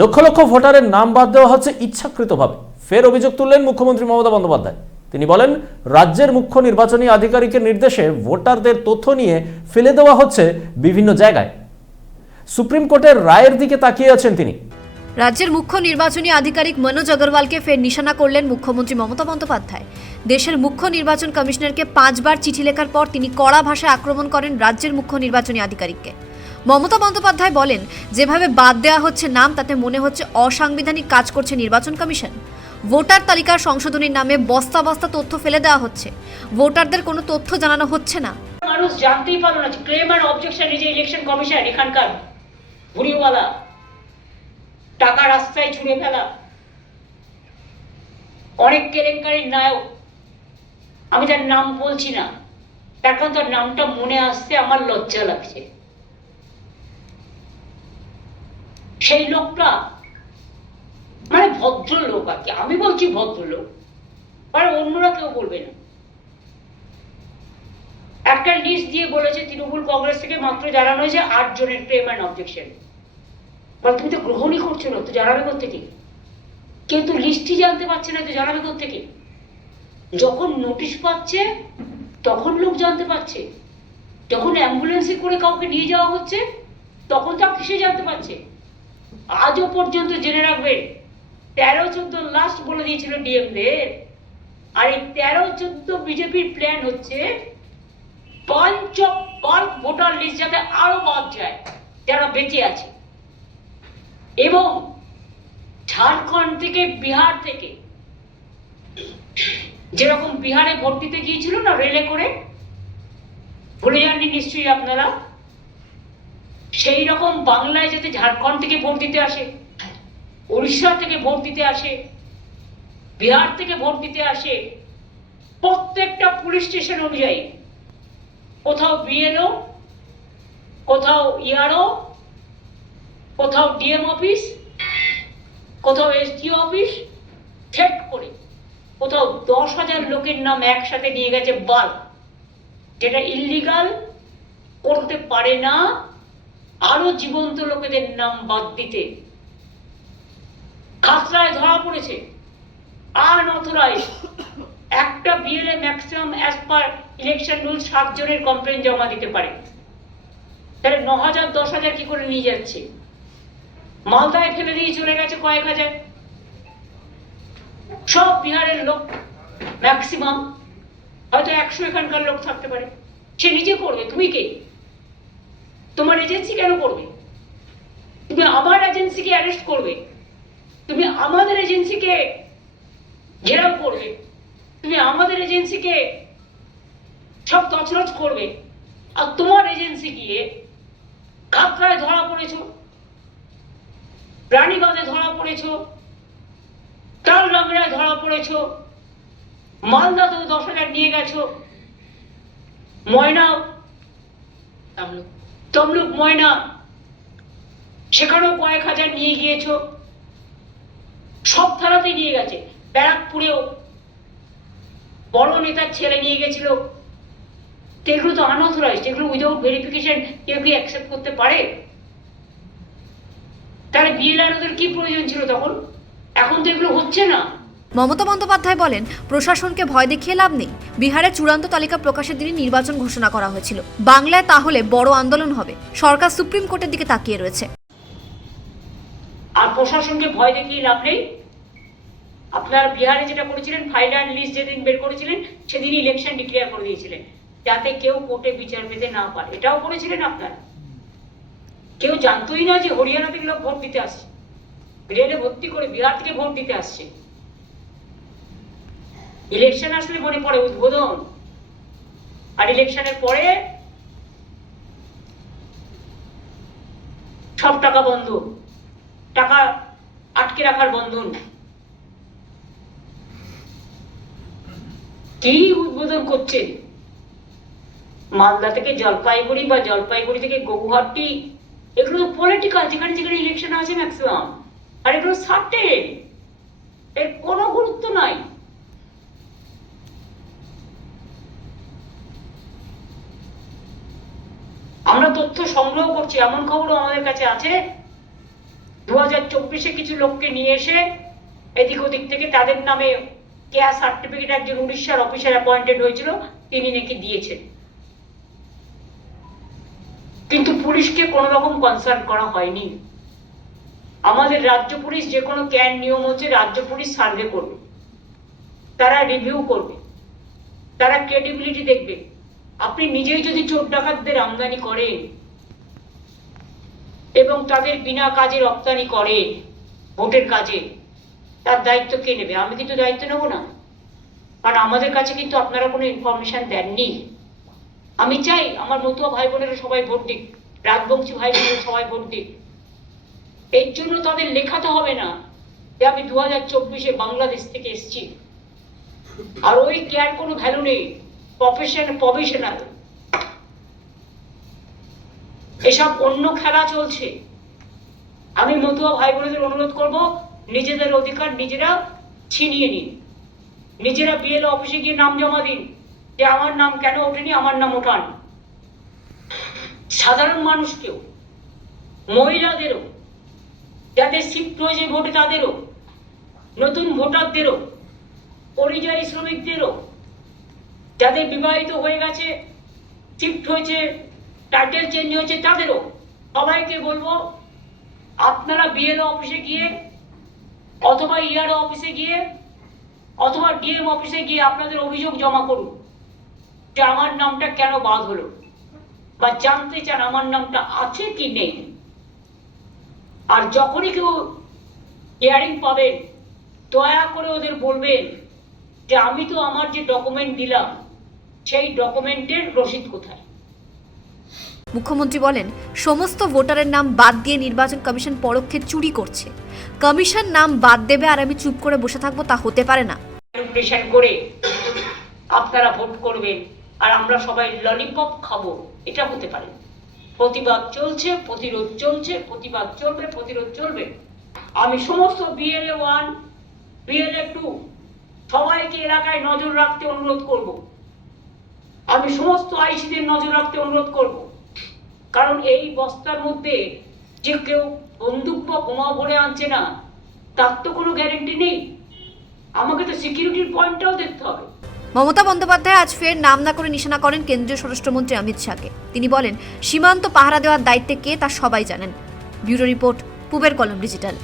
লক্ষ লক্ষ ভোটারের নাম বাদ দেওয়া হচ্ছে ইচ্ছাকৃতভাবে। ফের অভিযোগ তুললেন মুখ্যমন্ত্রী মমতা বন্দ্যোপাধ্যায়। তিনি বলেন, রাজ্যের মুখ্য নির্বাচনী আধিকারিকের নির্দেশে ভোটারদের তথ্য নিয়ে ফেলে দেওয়া হচ্ছে বিভিন্ন জায়গায়। সুপ্রিম কোর্টের রায়ের দিকে তাকিয়ে আছেন তিনি। রাজ্যের মুখ্য নির্বাচনী আধিকারিক মনোজ আগরওয়ালকে ফের নিশানা করলেন মুখ্যমন্ত্রী মমতা বন্দ্যোপাধ্যায়। দেশের মুখ্য নির্বাচন কমিশনারকে 5 বার চিঠি লেখার পর তিনি কড়া ভাষায় আক্রমণ করেন রাজ্যের মুখ্য নির্বাচনী আধিকারিককে। মমতা বন্দ্যোপাধ্যায় বলেন, যেভাবে বাদ দেওয়া হচ্ছে নাম, তাতে মনে হচ্ছে অসাংবিধানিক কাজ করছে নির্বাচন কমিশন। ভোটার তালিকার সংশোধনীর নামে বস্তা বস্তা তথ্য ফেলে দেওয়া হচ্ছে। ভোটারদের কোনো তথ্য জানানো হচ্ছে না। মানুষ জানতেই পারলো না ক্লেম আর অবজেকশন এই যে ইলেকশন কমিশন এখানকার ভুড়িওয়ালা টাকা রাস্তায় ছুঁড়ে ফেলা, অনেক কেলেঙ্কারির নায়ক, আমি তার নাম বলছি না, তার কারণ তার নামটা মনে আসতে আমার লজ্জা লাগছে। সেই লোকটা মানে ভদ্রলোক আর কি, আমি বলছি ভদ্রলোক, আর অন্যরা কেউ বলবে না। একটা লিস্ট দিয়ে বলেছে তৃণমূল কংগ্রেস থেকে মাত্র জানানো হয়েছে 8 জনের ক্লেম অ্যান্ড অবজেকশন। বল, তুমি তো গ্রহণই করছো না, তো জানাবে কোত্থেকে? কেউ তো লিস্টই জানতে পারছে না, তো জানাবে কোত্থেকে? যখন নোটিশ পাচ্ছে তখন লোক জানতে পারছে, যখন অ্যাম্বুলেন্সে করে কাউকে নিয়ে যাওয়া হচ্ছে তখন তো কিসে জানতে পারছে? আজও পর্যন্ত জেনে রাখবেন 13-14 লাস্ট বলে দিয়েছিল ডিএমদের, আর এই 13-14 বিজেপির প্ল্যান হচ্ছে bunch of bulk voter list যাতে আরো বাদ যায় যারা বেঁচে আছে, এবং ঝাড়খণ্ড থেকে বিহার থেকে যেরকম বিহারে ভোট দিতে গিয়েছিল না রেলে করে, ভুলে যাননি নিশ্চয়ই আপনারা, সেই রকম বাংলায় যাতে ঝাড়খণ্ড থেকে ভোট দিতে আসে, উড়িষ্যা থেকে ভোট দিতে আসে, বিহার থেকে ভোট দিতে আসে, প্রত্যেকটা পুলিশ স্টেশন অনুযায়ী কোথাও বিএলও, কোথাও ইআরও, কোথাও ডিএম অফিস, কোথাও এসডিও অফিস, থ্রেট করে কোথাও 10,000 লোকের নাম একসাথে নিয়ে গেছে বাল্ক, যেটা ইল্লিগাল, করতে পারে না আরো জীবন্ত লোকেদের নাম বাদ দিতে। খাতড়ায় ধরা পড়েছে আনঅথরাইজড একটা BLA maximum as per election rule 7 জনের কমপ্লেন জমা দিতে পারে, তাহলে 9,000 10,000 কি করে নিয়ে যাচ্ছে? মালদায় ফেলে দিয়ে চলে গেছে কয়েক হাজার, সব বিহারের লোক ম্যাক্সিমাম, হয়তো 100 এখানকার লোক থাকতে পারে। সে নিজে করবে, তুমি কে? তোমার এজেন্সি কেন করবে? তুমি আমার এজেন্সিকে অ্যারেস্ট করবে, তুমি আমাদের এজেন্সিকে ঘেরাও করবে, তুমি আমাদের এজেন্সিকে সব তছনছ করবে, আর তোমার এজেন্সি গিয়ে খাতড়ায় ধরা পড়েছ, রানীগঞ্জে ধরা পড়েছ, তালডাংরায় ধরা পড়েছ, মালদাতেও 10,000 নিয়ে গেছো, ময়না তমলুক ময়না সেখানেও কয়েক হাজার নিয়ে গিয়েছ, সব থানাতে নিয়ে গেছে। ব্যারাকপুরেও বড় নেতার ছেলে নিয়ে গেছিল, এগুলো তো আনঅথরাইজড, এগুলো উইদাউট ভেরিফিকেশন কেউ কি অ্যাকসেপ্ট করতে পারে? তাহলে বিএলআরওদের কি প্রয়োজন ছিল তখন? এখন তো এগুলো হচ্ছে না। মমতা বন্দ্যোপাধ্যায় বলেন, প্রশাসনকে ভয় দেখিয়ে লাভ নেই। বিহারে চূড়ান্ত তালিকা প্রকাশের দিনই নির্বাচন ঘোষণা করা হয়েছিল। বাংলায় তাহলে বড় আন্দোলন হবে। সরকার সুপ্রিম কোর্টের দিকে তাকিয়ে রয়েছে। আর প্রশাসনকে ভয় দেখিয়ে লাভ নেই। আপনারা বিহারে যেটা করেছিলেন, ফাইনাল লিস্ট যেদিন বের করেছিলেন সেদিন ইলেকশন ডিক্লেয়ার করে দিয়েছিলেন যাতে কেউ কোর্টে বিচার পেতে না পারে, এটাও করেছিলেন আপনারা। কেউ জানতোই না যে হরিয়ানা থেকে লোক ভোট দিতে আসছে, রেলে ভর্তি করে বিহার থেকে ভোট দিতে আসছে। ইলেকশন আসলে মনে পড়ে উদ্বোধন, আর ইলেকশনের পরে সব টাকা বন্ধ, টাকা আটকে রাখার বন্ধন। কি উদ্বোধন করছেন? মালদা থেকে জলপাইগুড়ি বা জলপাইগুড়ি থেকে গৌহাটি, এগুলো পলিটিক্যাল, যেখানে যেখানে ইলেকশন আছে ম্যাক্সিমাম, আর এগুলো সার্টেন, এর কোনো গুরুত্ব নাই। আমরা তথ্য সংগ্রহ করছি, এমন খবরও আমাদের কাছে আছে 2024-এ কিছু লোককে নিয়ে এসে এদিক ওদিক থেকে তাদের নামে কেয়ার সার্টিফিকেট একজন উড়িষ্যার অফিসার অ্যাপয়েন্টেড হয়েছিল, তিনি নাকি দিয়েছেন। কিন্তু পুলিশকে কোনো রকম কনসার্ন করা হয়নি। আমাদের রাজ্য পুলিশ যে কোনো ক্যান নিয়ম হচ্ছে রাজ্য পুলিশ সার্ভে করবে, তারা রিভিউ করবে, তারা ক্রেডিবিলিটি দেখবে। আপনি নিজেই যদি চোর ডাকাতদের আমদানি করেন এবং তাদের বিনা কাজে রপ্তানি করেন ভোটের কাজে, তার দায়িত্ব কে নেবে? আমি কিন্তু দায়িত্ব নেব না, কারণ আমাদের কাছে কিন্তু আপনারা কোনো ইনফরমেশন দেননি। আমি চাই আমার মতুয়া ভাই বোনেরা সবাই ভোট দিক, রাজবংশী ভাই বোনেরা সবাই ভোট দিক। এর জন্য তাদের লেখাতে হবে না যে আমি 2024-এ বাংলাদেশ থেকে এসেছি। আর ওই কেয়ার কোনো ভ্যালু নেই, প্রফেশনাল এসব অন্য খেলা চলছে। আমি মতুয়া ভাই বোনেদের অনুরোধ করব, নিজেদের অধিকার নিজেরা ছিনিয়ে নিন, নিজেরা বিএলও অফিসে গিয়ে নাম জমা দিন যে আমার নাম কেন ওঠেনি, আমার নাম ওঠান। সাধারণ মানুষকেও, মহিলাদেরও, যাদের শিফট হয়েছে ভোটে তাদেরও, নতুন ভোটারদেরও, পরিযায়ী শ্রমিকদেরও, যাদের বিবাহিত হয়ে গেছে, শিফট হয়েছে, টাইটেল চেঞ্জ হয়েছে তাদেরও, সবাইকে বলবো আপনারা বিএলও অফিসে গিয়ে অথবা ইআরও অফিসে গিয়ে অথবা ডিএম অফিসে গিয়ে আপনাদের অভিযোগ জমা করুন যে আমার নামটা কেন বাদ হলো, বা জানতে চান আমার নামটা আছে কি নেই। আর যখনই কেউ হিয়ারিং পাবেন, দয়া করে ওদের বলবেন যে আমি তো আমার যে ডকুমেন্ট দিলাম সেই ডকুমেন্টের রসিদ কোথায়। মুখ্যমন্ত্রী বলেন, সমস্ত ভোটারের নাম বাদ দিয়ে নির্বাচন কমিশন পরোক্ষে চুরি করছে। কমিশন নাম বাদ দেবে আর আমি চুপ করে বসে থাকবো, তা হতে পারে না। ম্যানিপুলেশন করে আপনারা ভোট করবেন আর আমরা সবাই ললিপপ খাবো, এটা হতে পারে। প্রতিবাদ চলছে, প্রতিরোধ চলছে, প্রতিবাদ চলবে, প্রতিরোধ চলবে। আমি সমস্ত বিএলএ 1, বিএলএ 2 সবাইকে এলাকায় নজর রাখতে অনুরোধ করব। আমি সমস্ত আইসিদের নজর রাখতে অনুরোধ করব, কারণ এই বস্তার মধ্যে যে কেউ বন্দুক বা বোমা ভরে আনছে না, তার তো কোনো গ্যারেন্টি নেই। আমাকে তো সিকিউরিটির পয়েন্টটাও দেখতে হবে। মমতা বন্দ্যোপাধ্যায় আজ ফের নাম না করে নিশানা করেন কেন্দ্রীয় স্বরাষ্ট্রমন্ত্রী অমিত শাহকে। তিনি বলেন, সীমান্ত পাহারা দেওয়ার দায়িত্বে কে তা সবাই জানেন। ব্যুরো রিপোর্ট, পূবের কলম ডিজিটাল।